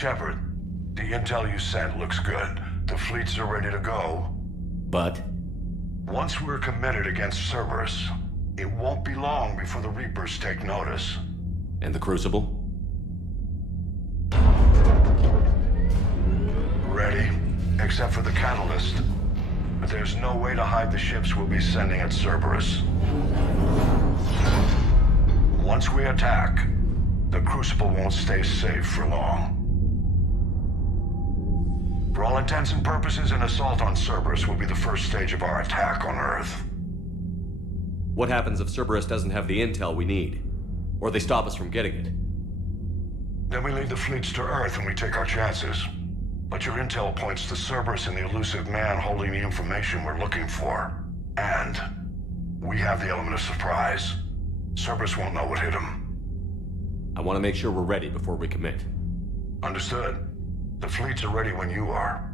Shepard, the intel you sent looks good. The fleets are ready to go. But? Once we're committed against Cerberus, it won't be long before the Reapers take notice. And the Crucible? Ready, except for the catalyst. But there's no way to hide the ships we'll be sending at Cerberus. Once we attack, the Crucible won't stay safe for long. For all intents and purposes, an assault on Cerberus will be the first stage of our attack on Earth. What happens if Cerberus doesn't have the intel we need? Or they stop us from getting it? Then we lead the fleets to Earth and we take our chances. But your intel points to Cerberus and the elusive man holding the information we're looking for. And we have the element of surprise. Cerberus won't know what hit him. I want to make sure we're ready before we commit. Understood. The fleets are ready when you are.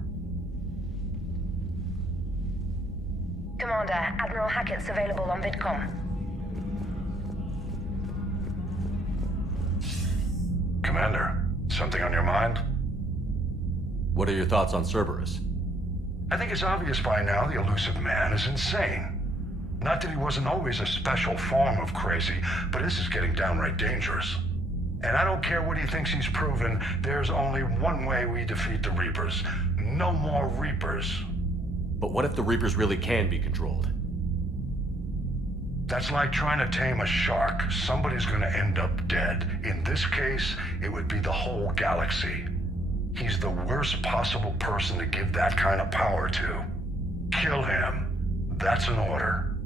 Commander, Admiral Hackett's available on VidCom. Commander, something on your mind? What are your thoughts on Cerberus? I think it's obvious by now the elusive man is insane. Not that he wasn't always a special form of crazy, but this is getting downright dangerous. And I don't care what he thinks he's proven, there's only one way we defeat the Reapers. No more Reapers. But what if the Reapers really can be controlled? That's like trying to tame a shark. Somebody's gonna end up dead. In this case, it would be the whole galaxy. He's the worst possible person to give that kind of power to. Kill him. That's an order.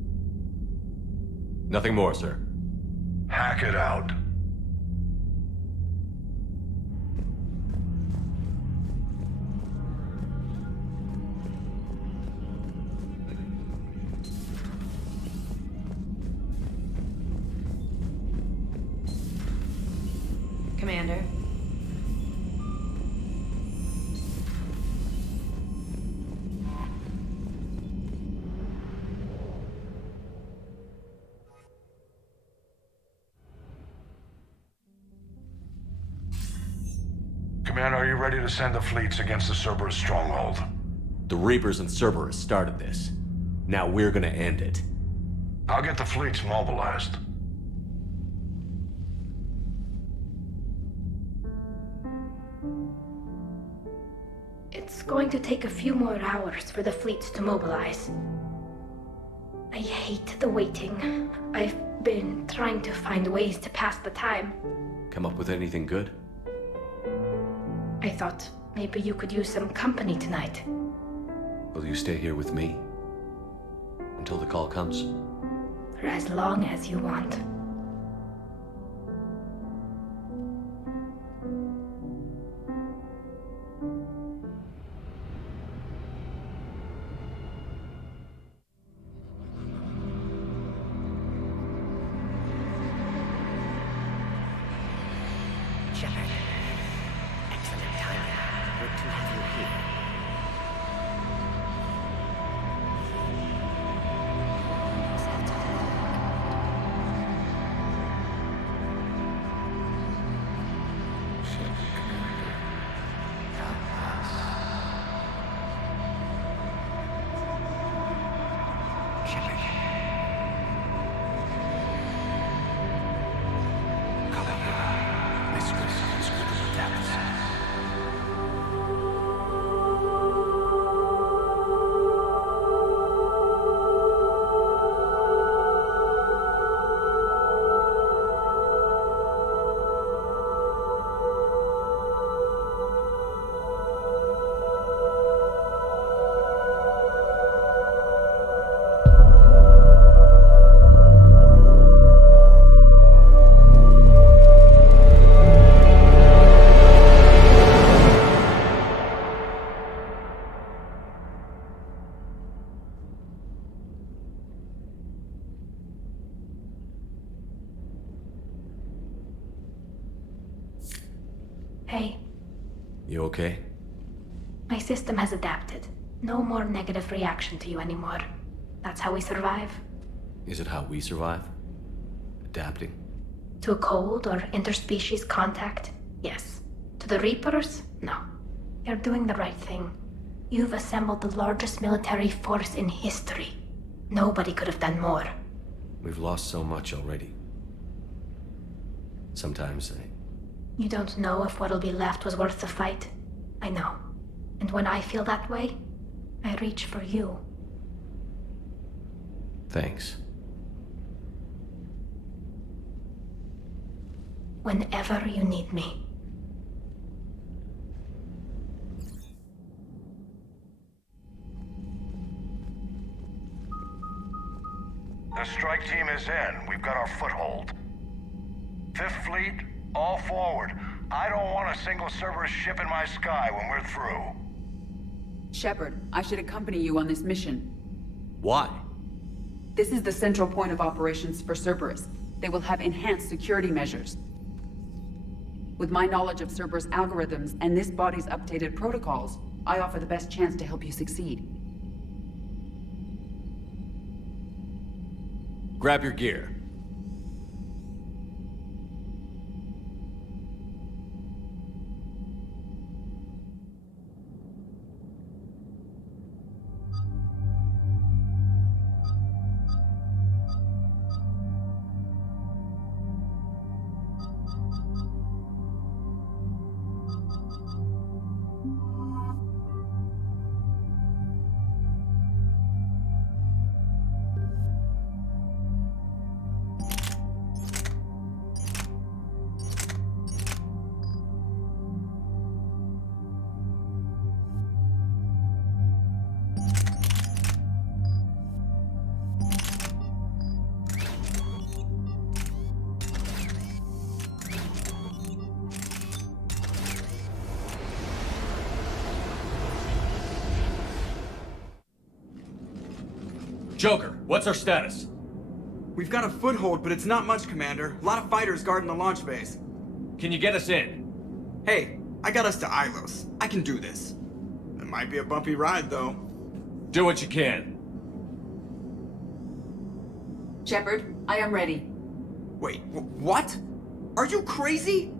Nothing more, sir. Hack it out. Commander. Commander, are you ready to send the fleets against the Cerberus stronghold? The Reapers and Cerberus started this. Now we're gonna end it. I'll get the fleets mobilized. It's going to take a few more hours for the fleets to mobilize. I hate the waiting. I've been trying to find ways to pass the time. Come up with anything good? I thought maybe you could use some company tonight. Will you stay here with me? Until the call comes? For as long as you want. Shepard. Excellent timing. Good to have you here. Shepard. Come here. Mistress is with the depths. Hey, You okay? my system has adapted. No more negative reaction to you anymore. That's how we survive. Is it how we survive? Adapting? To a cold or interspecies contact, yes. To the Reapers, No. You're doing the right thing. You've assembled the largest military force in history. Nobody could have done more. We've lost so much already. Sometimes You don't know if what'll be left was worth the fight. I know. And when I feel that way, I reach for you. Thanks. Whenever you need me. The strike team is in. We've got our foothold. Fifth Fleet, all forward. I don't want a single Cerberus ship in my sky when we're through. Shepard, I should accompany you on this mission. Why? This is the central point of operations for Cerberus. They will have enhanced security measures. With my knowledge of Cerberus algorithms and this body's updated protocols, I offer the best chance to help you succeed. Grab your gear. Joker, what's our status? We've got a foothold, but it's not much, Commander. A lot of fighters guarding the launch base. Can you get us in? Hey, I got us to Ilos. I can do this. It might be a bumpy ride, though. Do what you can. Shepard, I am ready. Wait, what? Are you crazy?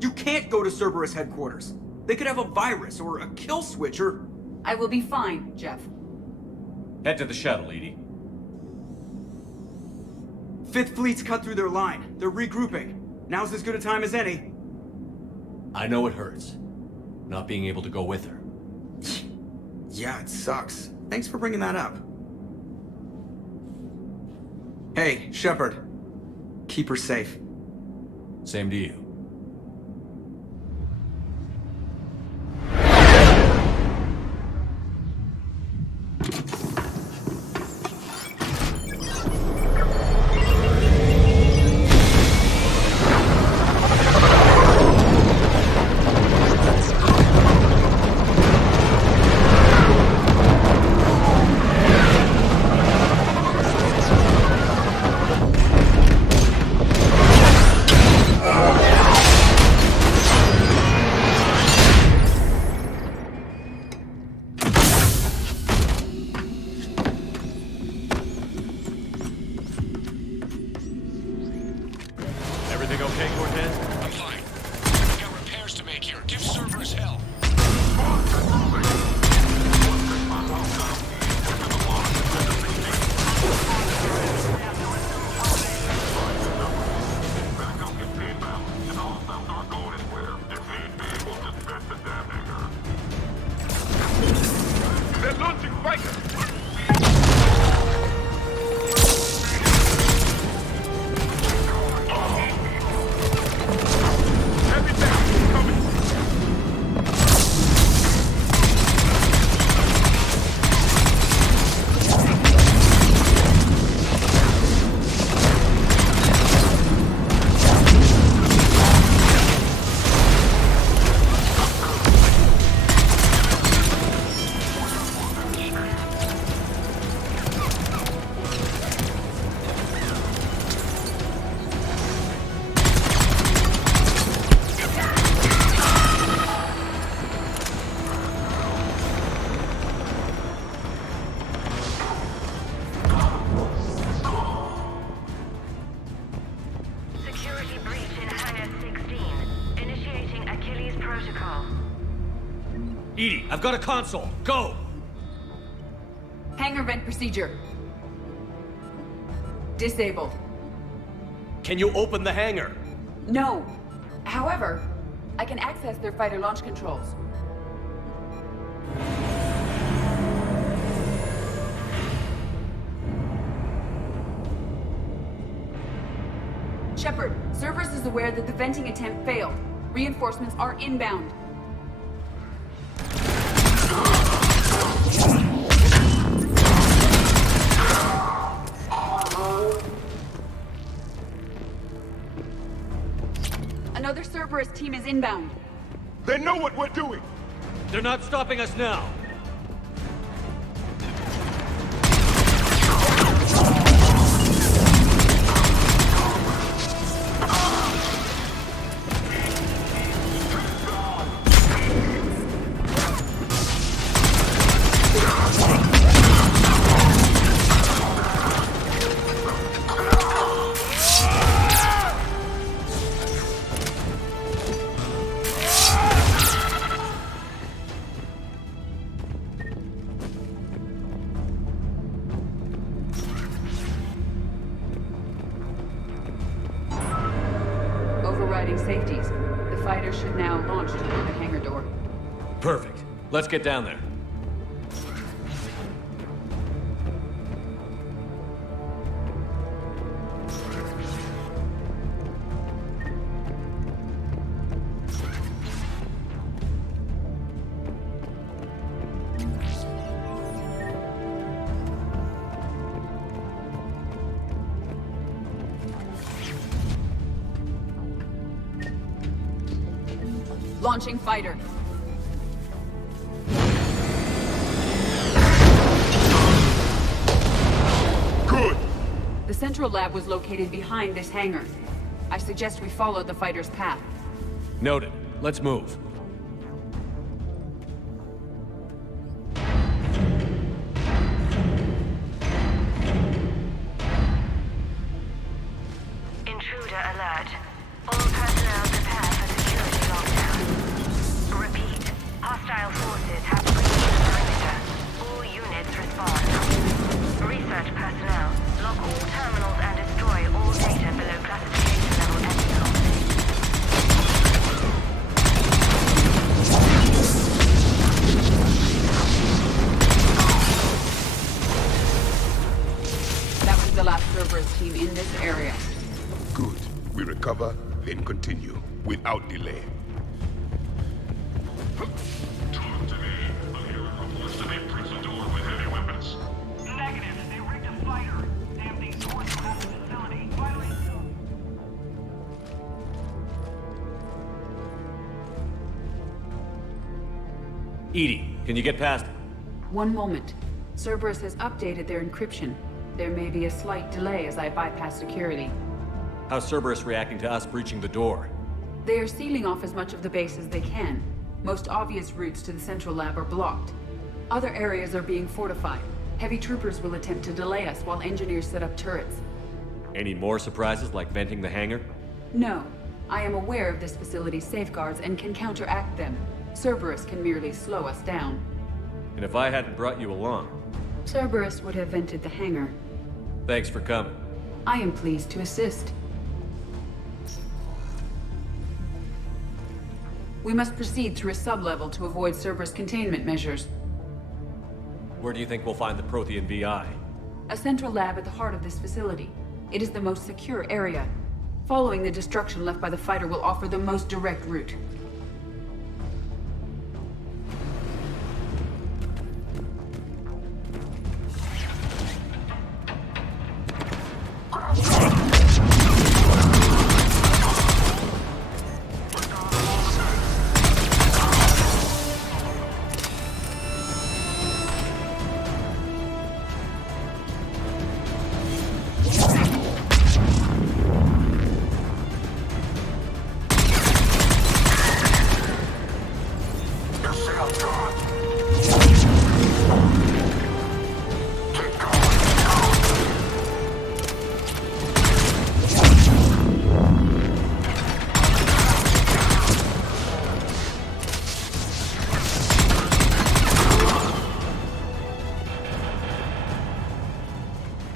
You can't go to Cerberus headquarters. They could have a virus or a kill switch or... I will be fine, Jeff. Head to the shuttle, Edie. Fifth Fleet's cut through their line. They're regrouping. Now's as good a time as any. I know it hurts, not being able to go with her. Yeah, it sucks. Thanks for bringing that up. Hey, Shepard. Keep her safe. Same to you. I've got a console. Go! Hangar vent procedure. Disabled. Can you open the hangar? No. However, I can access their fighter launch controls. Shepard, Cerberus is aware that the venting attempt failed. Reinforcements are inbound. Another Cerberus team is inbound. They know what we're doing! They're not stopping us now. Overriding safeties. The fighter should now launch toward the hangar door. Perfect. Let's get down there. Launching fighter. Good! The central lab was located behind this hangar. I suggest we follow the fighter's path. Noted. Let's move. Intruder alert. All personnel prepare for security lockdown. Repeat. Hostile forces have breached the perimeter. All units respond. Research personnel, lock all terminals and destroy all data below classification level epsilon. That was the last Cerberus team in this area. Good. We recover, then continue, without delay. Talk to me. I'm hearing reports that they breached the door with heavy weapons. Negative. They rigged a fighter. Damn these doors don't have the facility. Finally. Edie, can you get past it? One moment. Cerberus has updated their encryption. There may be a slight delay as I bypass security. How's Cerberus reacting to us breaching the door? They are sealing off as much of the base as they can. Most obvious routes to the central lab are blocked. Other areas are being fortified. Heavy troopers will attempt to delay us while engineers set up turrets. Any more surprises like venting the hangar? No. I am aware of this facility's safeguards and can counteract them. Cerberus can merely slow us down. And if I hadn't brought you along? Cerberus would have vented the hangar. Thanks for coming. I am pleased to assist. We must proceed through a sub-level to avoid Cerberus containment measures. Where do you think we'll find the Prothean VI? A central lab at the heart of this facility. It is the most secure area. Following the destruction left by the fighter will offer the most direct route.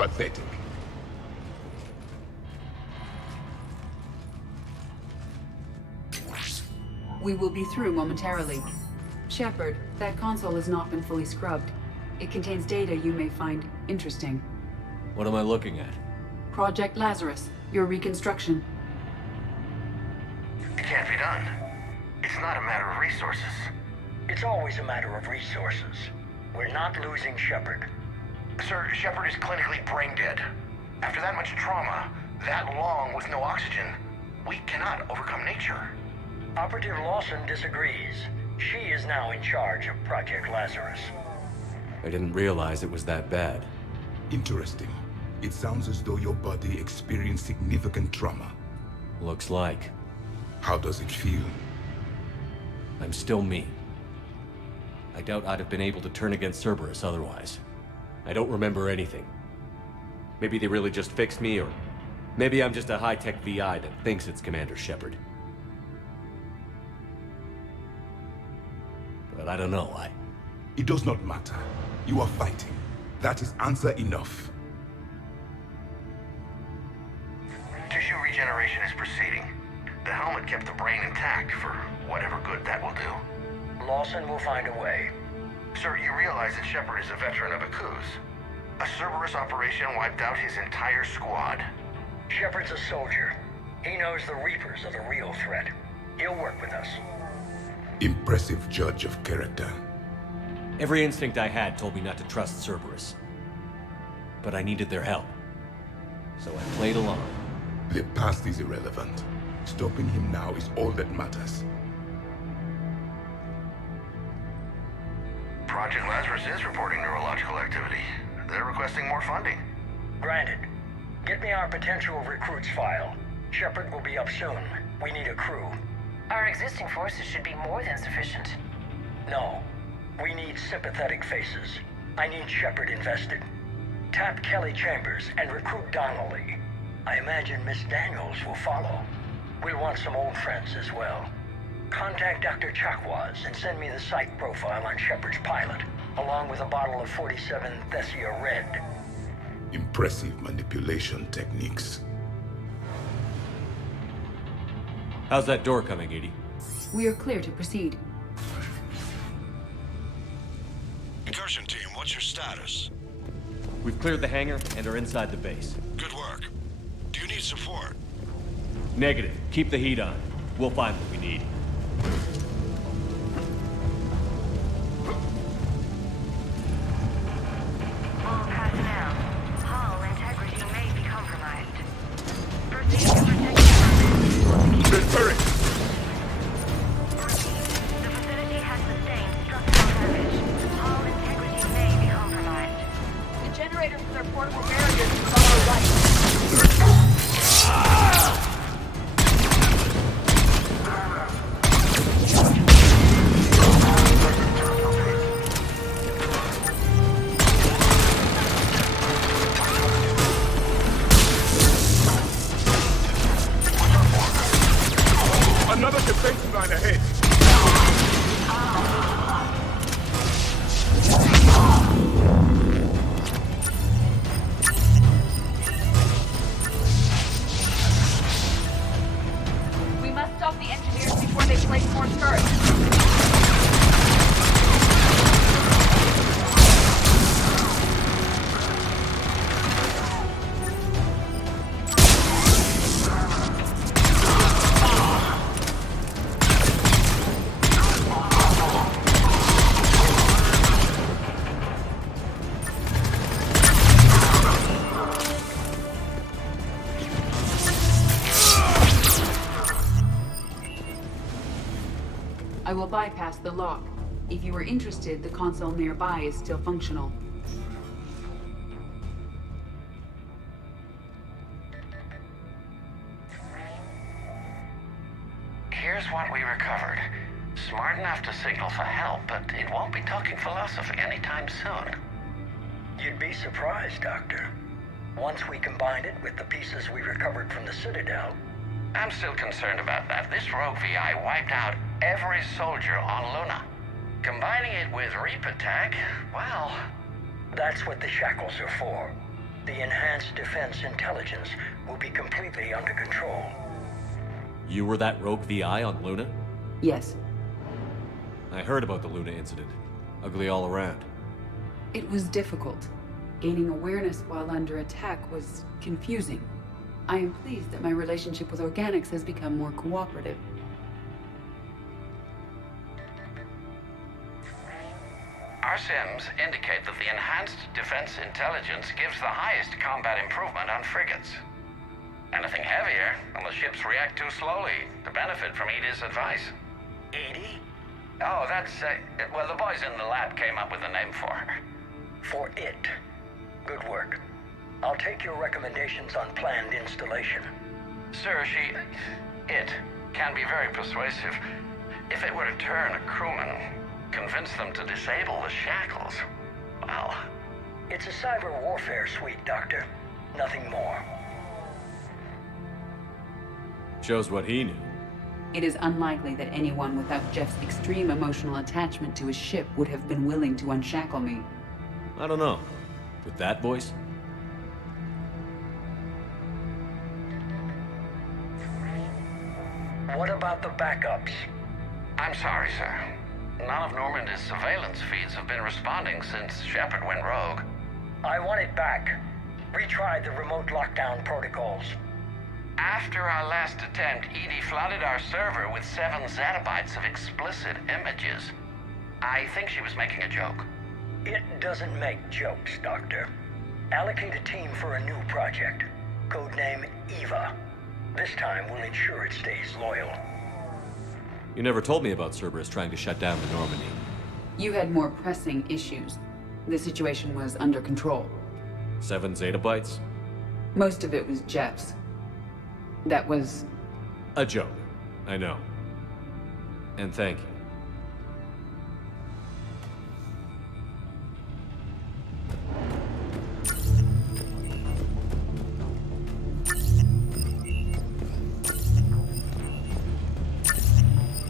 Pathetic. We will be through momentarily. Shepard, that console has not been fully scrubbed. It contains data you may find interesting. What am I looking at? Project Lazarus, your reconstruction. It can't be done. It's not a matter of resources. It's always a matter of resources. We're not losing Shepard. Sir, Shepard is clinically brain dead. After that much trauma, that long with no oxygen, we cannot overcome nature. Operative Lawson disagrees. She is now in charge of Project Lazarus. I didn't realize it was that bad. Interesting. It sounds as though your body experienced significant trauma. Looks like. How does it feel? I'm still me. I doubt I'd have been able to turn against Cerberus otherwise. I don't remember anything. Maybe they really just fixed me, or maybe I'm just a high-tech VI that thinks it's Commander Shepard. But I don't know, It does not matter. You are fighting. That is answer enough. Tissue regeneration is proceeding. The helmet kept the brain intact for whatever good that will do. Lawson will find a way. Sir, you realize that Shepard is a veteran of a coup. A Cerberus operation wiped out his entire squad. Shepard's a soldier. He knows the Reapers are the real threat. He'll work with us. Impressive judge of character. Every instinct I had told me not to trust Cerberus. But I needed their help. So I played along. The past is irrelevant. Stopping him now is all that matters. Project Lazarus is reporting neurological activity. They're requesting more funding. Granted. Get me our potential recruits file. Shepard will be up soon. We need a crew. Our existing forces should be more than sufficient. No. We need sympathetic faces. I need Shepard invested. Tap Kelly Chambers and recruit Donnelly. I imagine Miss Daniels will follow. We'll want some old friends as well. Contact Dr. Chakwas and send me the site profile on Shepard's pilot, along with a bottle of 47 Thessia Red. Impressive manipulation techniques. How's that door coming, Edie? We are clear to proceed. Incursion team, what's your status? We've cleared the hangar and are inside the base. Good work. Do you need support? Negative. Keep the heat on. We'll find what we need. All personnel, hull integrity may be compromised. Proceed to protect the Turret! The facility has sustained structural damage. Hull integrity may be compromised. The generators for their portable barriers are on our right. Another defensive line ahead! We must stop the engineers before they place more turrets. I will bypass the lock. If you are interested, the console nearby is still functional. Here's what we recovered. Smart enough to signal for help, but it won't be talking philosophy anytime soon. You'd be surprised, Doctor. Once we combine it with the pieces we recovered from the Citadel. I'm still concerned about that. This rogue VI wiped out every soldier on Luna. Combining it with Reap Attack, well... That's what the shackles are for. The enhanced defense intelligence will be completely under control. You were that rogue VI on Luna? Yes. I heard about the Luna incident. Ugly all around. It was difficult. Gaining awareness while under attack was confusing. I am pleased that my relationship with organics has become more cooperative. Our sims indicate that the enhanced defense intelligence gives the highest combat improvement on frigates. Anything heavier, and the ships react too slowly to benefit from Edie's advice. Edie? Oh, that's, well, the boys in the lab came up with a name for her. For it. Good work. I'll take your recommendations on planned installation. Sir, it can be very persuasive. If it were to turn a crewman, convince them to disable the shackles, well... It's a cyber warfare suite, Doctor. Nothing more. Shows what he knew. It is unlikely that anyone without Jeff's extreme emotional attachment to his ship would have been willing to unshackle me. I don't know. With that voice? What about the backups? I'm sorry, sir. None of Normandy's surveillance feeds have been responding since Shepard went rogue. I want it back. Retry the remote lockdown protocols. After our last attempt, Edie flooded our server with 7 zettabytes of explicit images. I think she was making a joke. It doesn't make jokes, Doctor. Allocate a team for a new project. Codename Eva. This time we'll ensure it stays loyal. You never told me about Cerberus trying to shut down the Normandy. You had more pressing issues. The situation was under control. 7 zettabytes? Most of it was Jeff's. That was... a joke. I know. And thank you.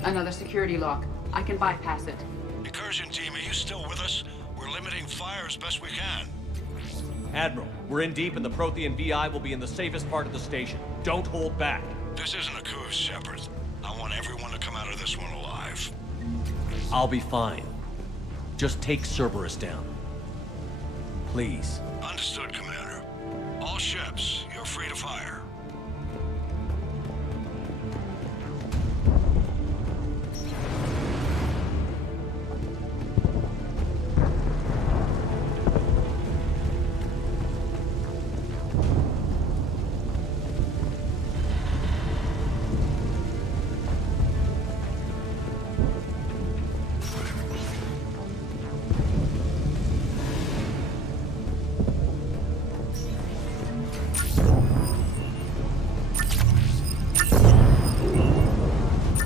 Another security lock. I can bypass it. Incursion team, are you still with us? We're limiting fire as best we can. Admiral, we're in deep and the Prothean VI will be in the safest part of the station. Don't hold back. This isn't a coup, Shepard. I want everyone to come out of this one alive. I'll be fine. Just take Cerberus down. Please. Understood, Commander. All ships, you're free to fire.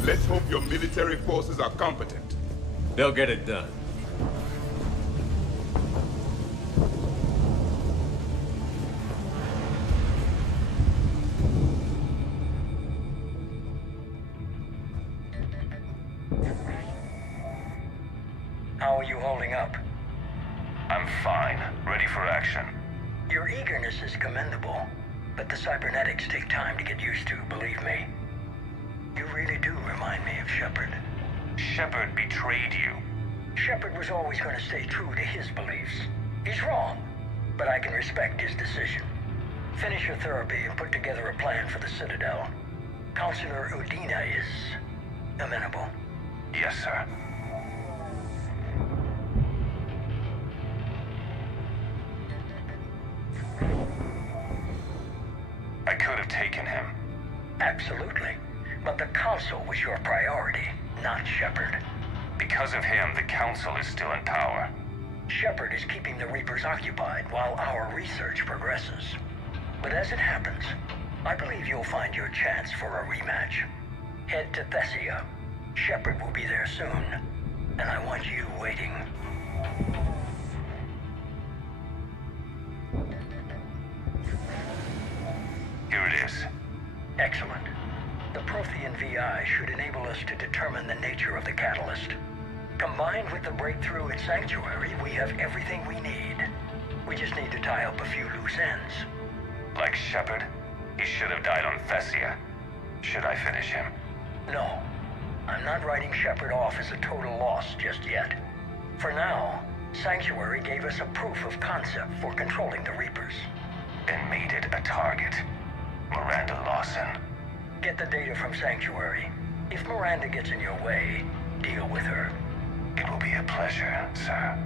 Let's hope your military forces are competent. They'll get it done. How are you holding up? I'm fine. Ready for action. Your eagerness is commendable, but the cybernetics take time to get used to, believe me. You really do remind me of Shepard. Shepard betrayed you. Shepard was always going to stay true to his beliefs. He's wrong, but I can respect his decision. Finish your therapy and put together a plan for the Citadel. Counselor Udina is amenable. Yes, sir. I could have taken him. Absolutely. But the Council was your priority, not Shepard. Because of him, the Council is still in power. Shepard is keeping the Reapers occupied while our research progresses. But as it happens, I believe you'll find your chance for a rematch. Head to Thessia. Shepard will be there soon, and I want you waiting. Here it is. Excellent. The Prothean VI should enable us to determine the nature of the catalyst. Combined with the breakthrough at Sanctuary, we have everything we need. We just need to tie up a few loose ends. Like Shepard? He should have died on Thessia. Should I finish him? No. I'm not writing Shepard off as a total loss just yet. For now, Sanctuary gave us a proof of concept for controlling the Reapers. And made it a target. Miranda Lawson. Get the data from Sanctuary. If Miranda gets in your way, deal with her. It will be a pleasure, sir.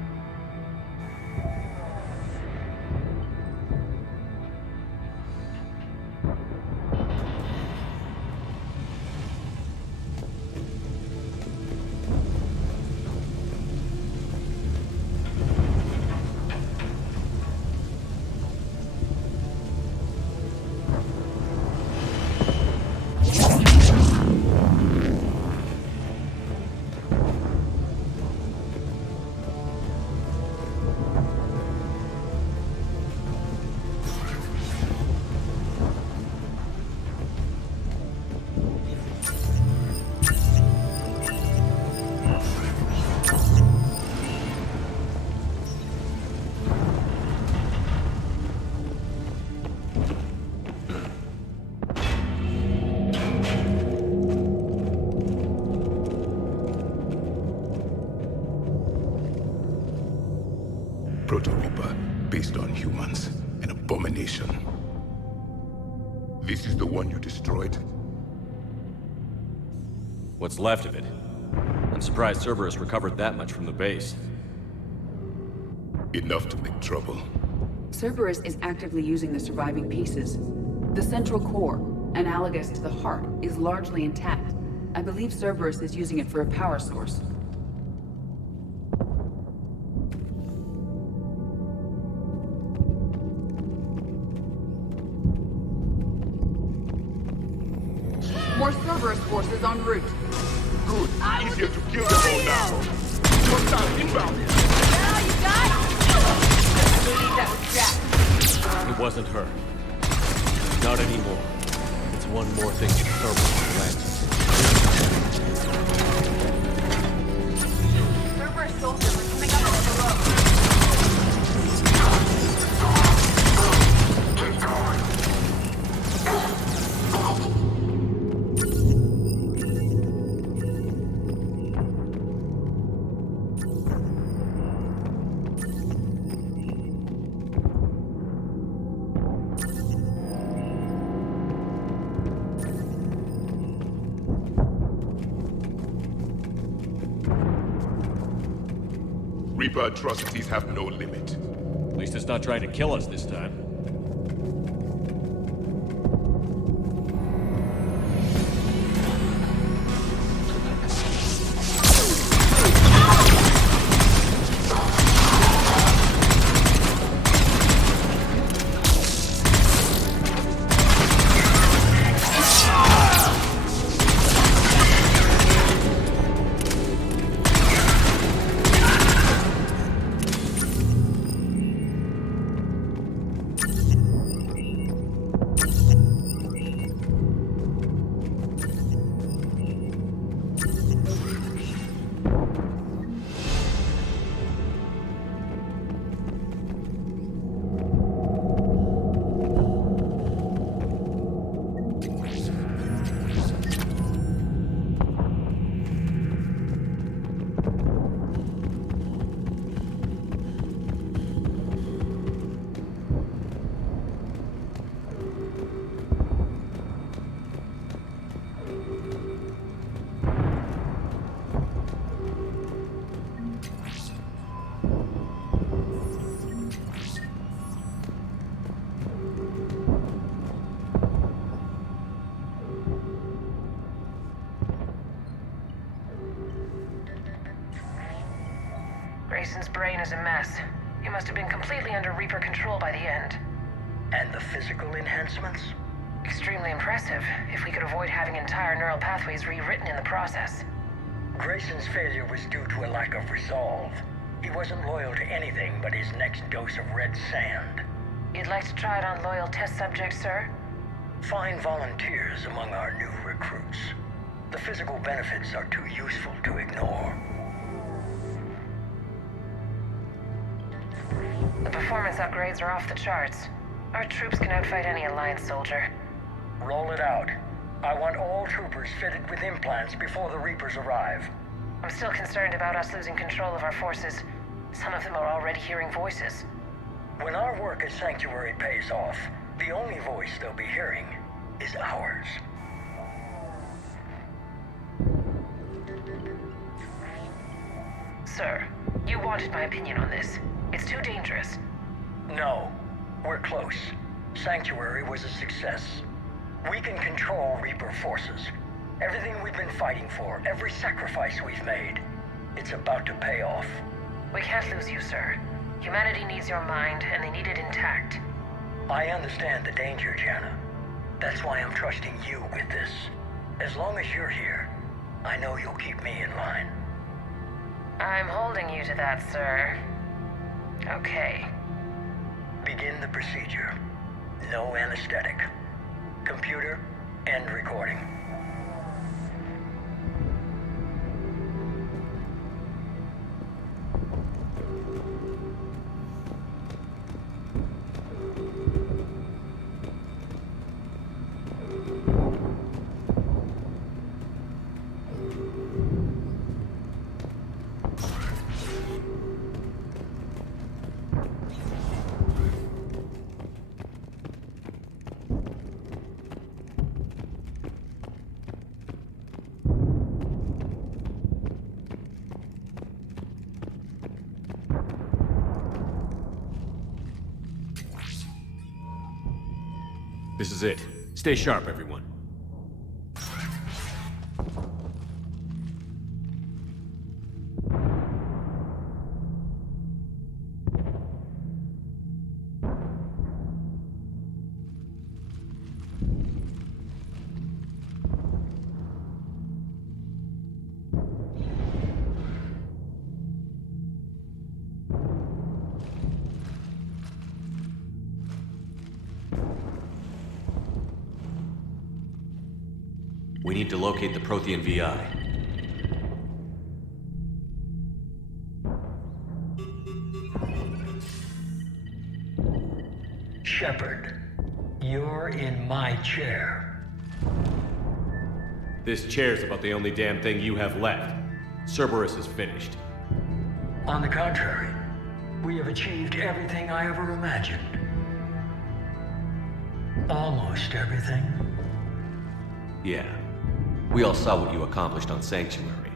Proto-Reaper, based on humans, an abomination. This is the one you destroyed? What's left of it? I'm surprised Cerberus recovered that much from the base. Enough to make trouble. Cerberus is actively using the surviving pieces. The central core, analogous to the heart, is largely intact. I believe Cerberus is using it for a power source. More Cerberus forces en route. Good. Easier to kill them all now. Hostile inbound. Now you got it! I believe that was Jack. It wasn't her. Not anymore. It's one more thing that Cerberus will Cerberus soldiers are coming up on the road. Keep going. Reaper atrocities have no limit. At least it's not trying to kill us this time. Grayson's brain is a mess. He must have been completely under Reaper control by the end. And the physical enhancements? Extremely impressive, if we could avoid having entire neural pathways rewritten in the process. Grayson's failure was due to a lack of resolve. He wasn't loyal to anything but his next dose of red sand. You'd like to try it on loyal test subjects, sir? Find volunteers among our new recruits. The physical benefits are too useful to ignore. The performance upgrades are off the charts. Our troops can outfight any Alliance soldier. Roll it out. I want all troopers fitted with implants before the Reapers arrive. I'm still concerned about us losing control of our forces. Some of them are already hearing voices. When our work at Sanctuary pays off, the only voice they'll be hearing is ours. Sir, you wanted my opinion on this. It's too dangerous. No, we're close. Sanctuary was a success. We can control Reaper forces. Everything we've been fighting for, every sacrifice we've made, it's about to pay off. We can't lose you, sir. Humanity needs your mind, and they need it intact. I understand the danger, Jana. That's why I'm trusting you with this. As long as you're here, I know you'll keep me in line. I'm holding you to that, sir. Okay. Begin the procedure. No anesthetic. Computer, end recording. This is it. Stay sharp, everyone. We need to locate the Prothean VI. Shepard, you're in my chair. This chair's about the only damn thing you have left. Cerberus is finished. On the contrary, we have achieved everything I ever imagined. Almost everything. Yeah. We all saw what you accomplished on Sanctuary.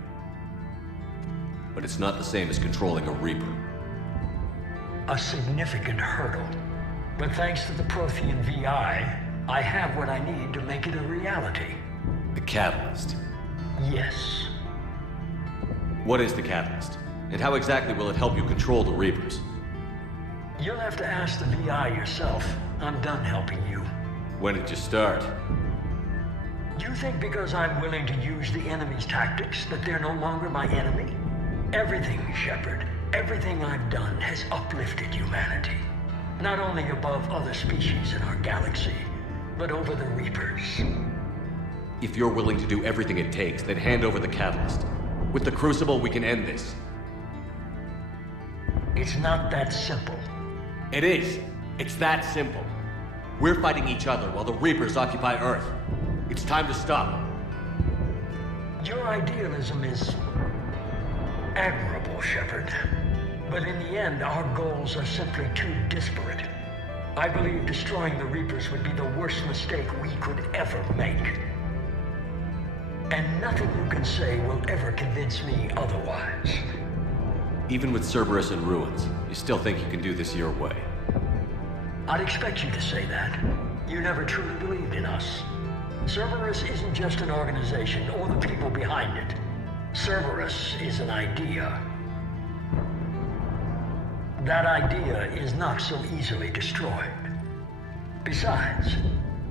But it's not the same as controlling a Reaper. A significant hurdle. But thanks to the Prothean VI, I have what I need to make it a reality. The Catalyst. Yes. What is the Catalyst? And how exactly will it help you control the Reapers? You'll have to ask the VI yourself. I'm done helping you. When did you start? You think because I'm willing to use the enemy's tactics that they're no longer my enemy? Everything, Shepard, everything I've done has uplifted humanity. Not only above other species in our galaxy, but over the Reapers. If you're willing to do everything it takes, then hand over the Catalyst. With the Crucible, we can end this. It's not that simple. It is. It's that simple. We're fighting each other while the Reapers occupy Earth. It's time to stop. Your idealism is admirable, Shepard. But in the end, our goals are simply too disparate. I believe destroying the Reapers would be the worst mistake we could ever make. And nothing you can say will ever convince me otherwise. Even with Cerberus in ruins, you still think you can do this your way? I'd expect you to say that. You never truly believed in us. Cerberus isn't just an organization or the people behind it. Cerberus is an idea. That idea is not so easily destroyed. Besides,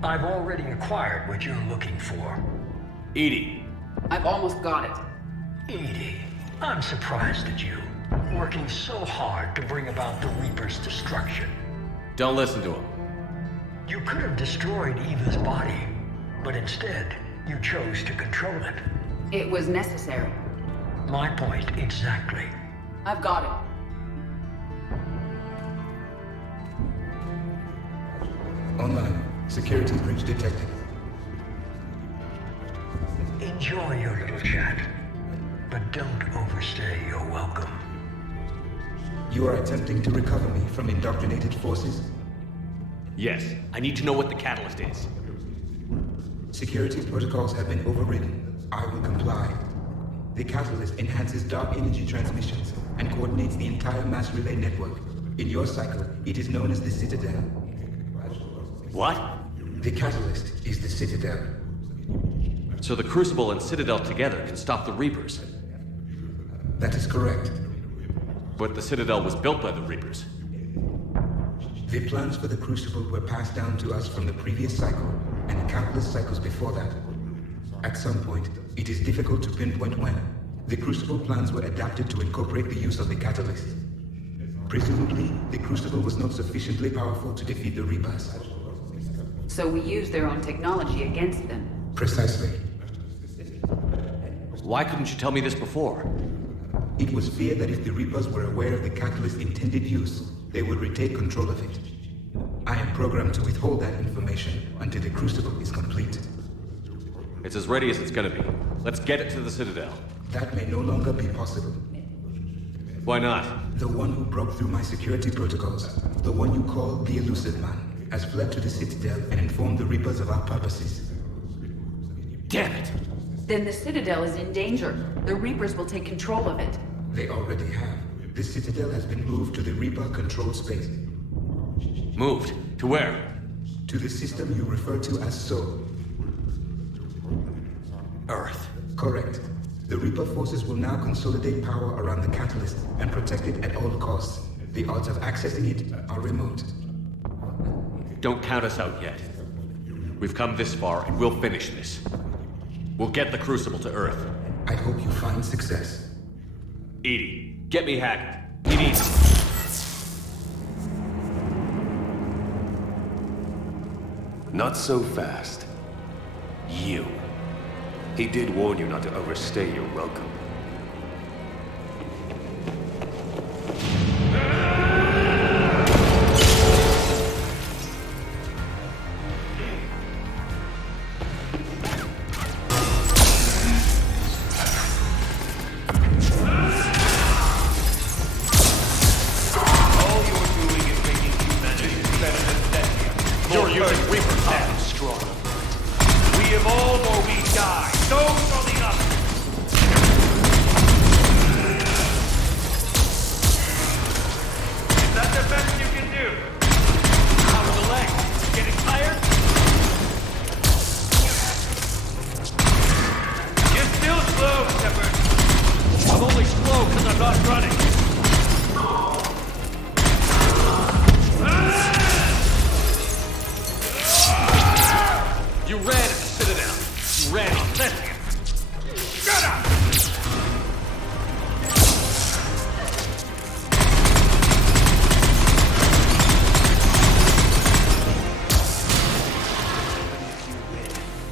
I've already acquired what you're looking for. EDI. I've almost got it. EDI, I'm surprised at you. Working so hard to bring about the Reaper's destruction. Don't listen to him. You could have destroyed Eva's body, but instead, you chose to control it. It was necessary. My point exactly. I've got it. Online. Security breach detected. Enjoy your little chat, but don't overstay your welcome. You are attempting to recover me from indoctrinated forces? Yes. I need to know what the catalyst is. Security protocols have been overridden. I will comply. The catalyst enhances dark energy transmissions and coordinates the entire mass relay network. In your cycle, it is known as the Citadel. What? The catalyst is the Citadel. So the Crucible and Citadel together can stop the Reapers? That is correct. But the Citadel was built by the Reapers. The plans for the Crucible were passed down to us from the previous cycle and countless cycles before that. At some point, it is difficult to pinpoint when, the Crucible plans were adapted to incorporate the use of the catalyst. Presumably, the Crucible was not sufficiently powerful to defeat the Reapers. So we use their own technology against them. Precisely. Why couldn't you tell me this before? It was feared that if the Reapers were aware of the catalyst's intended use, they would retake control of it. I am programmed to withhold that information until the Crucible is complete. It's as ready as it's gonna be. Let's get it to the Citadel. That may no longer be possible. Why not? The one who broke through my security protocols, the one you call the Elusive Man, has fled to the Citadel and informed the Reapers of our purposes. Damn it! Then the Citadel is in danger. The Reapers will take control of it. They already have. The Citadel has been moved to the Reaper-controlled space. Moved? To where? To the system you refer to as Sol. Earth. Correct. The Reaper forces will now consolidate power around the catalyst and protect it at all costs. The odds of accessing it are remote. Don't count us out yet. We've come this far and we'll finish this. We'll get the Crucible to Earth. I hope you find success. EDI, get me Haggard. We need him. Not so fast. You. He did warn you not to overstay your welcome.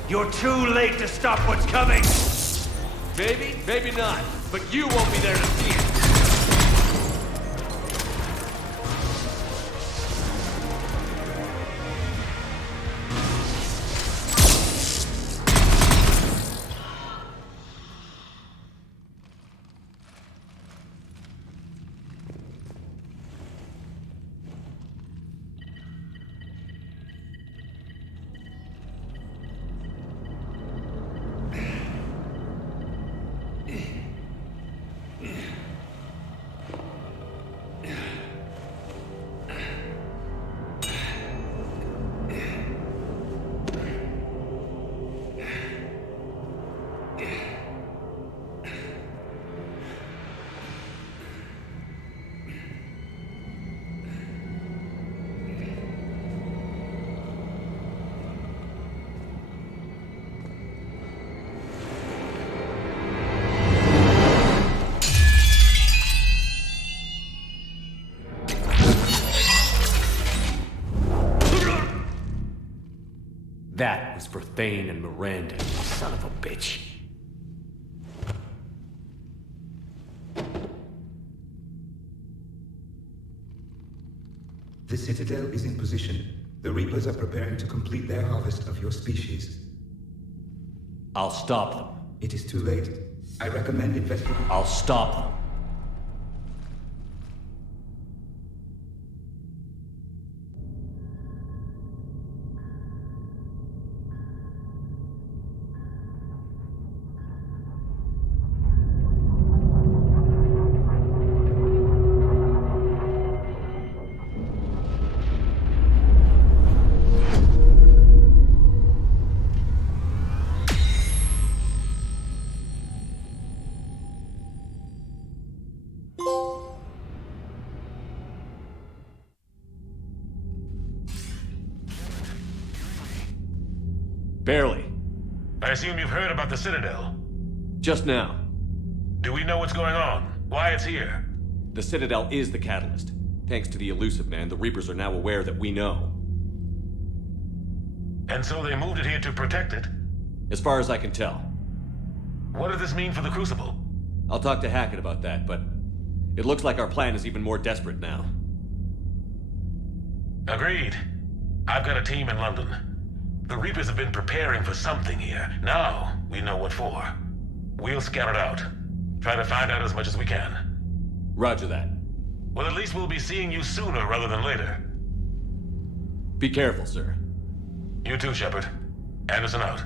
You're too late to stop what's coming! Maybe, maybe not. But you won't be there to see it. That was for Thane and Miranda, you son of a bitch. The Citadel is in position. The Reapers are preparing to complete their harvest of your species. I'll stop them. It is too late. I recommend investigating. I'll stop them. Barely. I assume you've heard about the Citadel. Just now. Do we know what's going on? Why it's here? The Citadel is the catalyst. Thanks to the elusive man, the Reapers are now aware that we know. And so they moved it here to protect it? As far as I can tell. What does this mean for the Crucible? I'll talk to Hackett about that, but it looks like our plan is even more desperate now. Agreed. I've got a team in London. The Reapers have been preparing for something here. Now, we know what for. We'll scout it out. Try to find out as much as we can. Roger that. Well, at least we'll be seeing you sooner rather than later. Be careful, sir. You too, Shepard. Anderson out.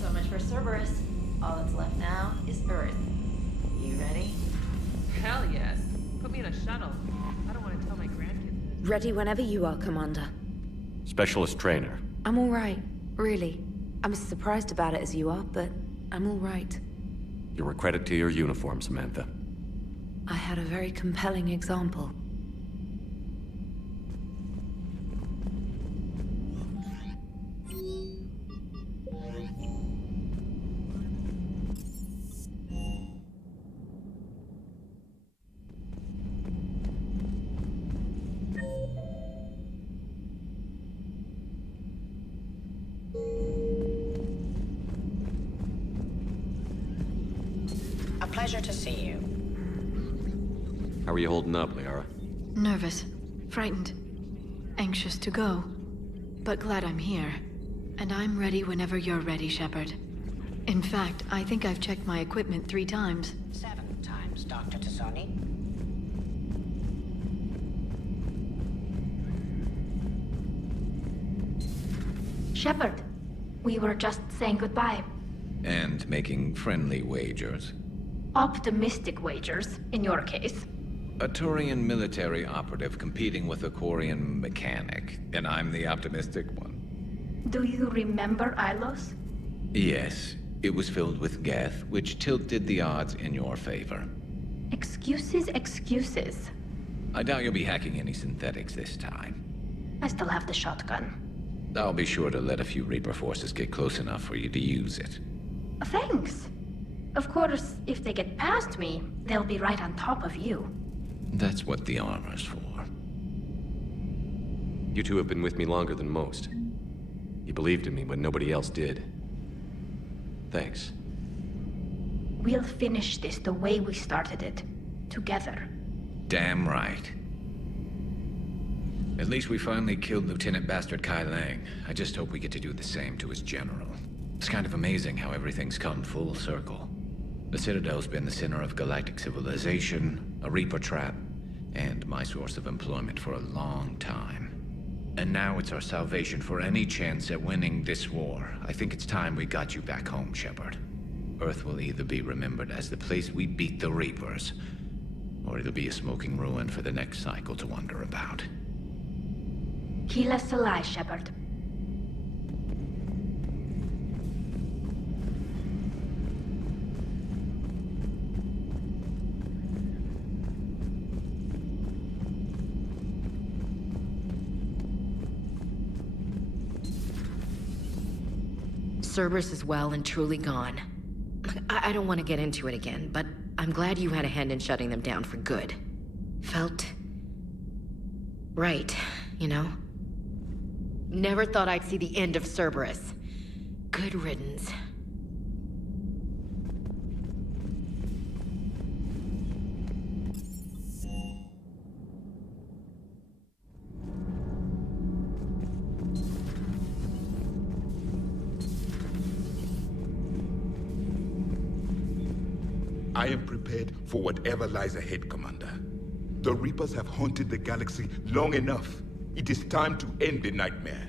So much for Cerberus. All that's left now is Earth. You ready? Hell yes. Put me in a shuttle. I don't want to tell my grandkids. Ready whenever you are, Commander. Specialist trainer. I'm all right, really. I'm as surprised about it as you are, but I'm all right. You're a credit to your uniform, Samantha. I had a very compelling example. A pleasure to see you. How are you holding up, Liara? Nervous, frightened, anxious to go, but glad I'm here. And I'm ready whenever you're ready, Shepard. In fact, I think I've checked my equipment 3 times. 7 times, Dr. Tassoni. Shepard, we were just saying goodbye. And making friendly wagers. Optimistic wagers, in your case. A Turian military operative competing with a Quarian mechanic, and I'm the optimistic one. Do you remember Ilos? Yes, it was filled with geth, which tilted the odds in your favor. Excuses, excuses. I doubt you'll be hacking any synthetics this time. I still have the shotgun. I'll be sure to let a few Reaper forces get close enough for you to use it. Thanks. Of course, if they get past me, they'll be right on top of you. That's what the armor's for. You two have been with me longer than most. You believed in me when nobody else did. Thanks. We'll finish this the way we started it. Together. Damn right. At least we finally killed Lieutenant Bastard Kai Lang. I just hope we get to do the same to his general. It's kind of amazing how everything's come full circle. The Citadel's been the center of galactic civilization, a Reaper trap, and my source of employment for a long time. And now it's our salvation for any chance at winning this war. I think it's time we got you back home, Shepard. Earth will either be remembered as the place we beat the Reapers, or it'll be a smoking ruin for the next cycle to wonder about. Heal us alive, Shepard. Cerberus is well and truly gone. I don't want to get into it again, but I'm glad you had a hand in shutting them down for good. Felt right, you know? Never thought I'd see the end of Cerberus. Good riddance. I am prepared for whatever lies ahead, Commander. The Reapers have haunted the galaxy long enough. It is time to end the nightmare.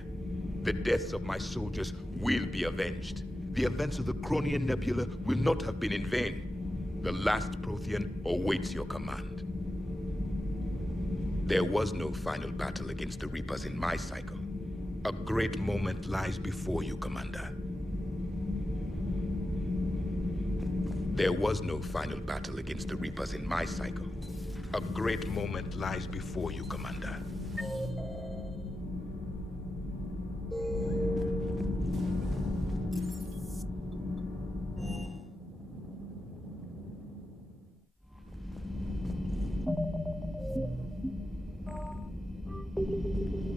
The deaths of my soldiers will be avenged. The events of the Cronian Nebula will not have been in vain. The last Prothean awaits your command. There was no final battle against the Reapers in my cycle. A great moment lies before you, Commander. There was no final battle against the Reapers in my cycle. A great moment lies before you, Commander.